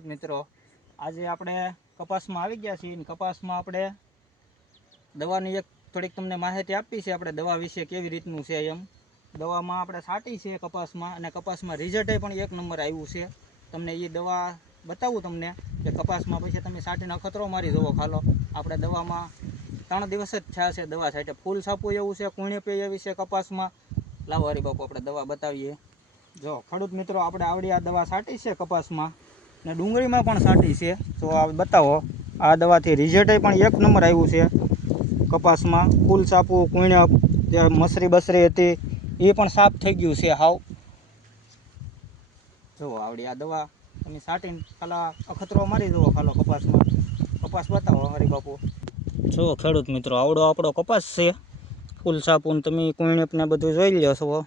ખેડૂત મિત્રો, આજે આપણે કપાસમાં આવી ગયા છીએ. કપાસમાં આપણે દવાની એક થોડીક તમને માહિતી આપી છે. આપણે દવા વિશે કેવી રીતનું છે એમ. દવામાં આપણે છાંટી છે કપાસમાં, અને કપાસમાં રિઝલ્ટ પણ 1 નંબર આવ્યું છે. તમને એ દવા બતાવું તમને કે કપાસમાં પછી તમે છાંટીને અખતરો મારી જુઓ. ખાલો આપણે દવામાં 3 દિવસ જ થયા છે દવા છાંટે. ફૂલ સાપું એવું છે, કુણી પે એવી છે કપાસમાં. લાવો હરી બાપુ આપણે દવા બતાવીએ. જો ખેડૂત મિત્રો, આપણે આવડી આ દવા છાંટી છે કપાસમાં, ને ડુંગળીમાં પણ છાંટી છે. જો આ બતાવો, આ દવાથી રિઝલ્ટ પણ 1 નંબર આવ્યું છે. કપાસમાં ફૂલ સાપું, કુણ્યા, જે મસરી બસરી હતી એ પણ સાફ થઈ ગયું છે હાવ. જો આવડી આ દવા તમે છાંટીને ખાલા અખતરો મારી જુઓ. ખાલો કપાસમાં કપાસ બતાવો હરી બાપુ. જો ખેડૂત મિત્રો, આવડો આપણો કપાસ છે ફૂલ સાપું, તમે કુણ્યપને બધું જોઈ લો છો.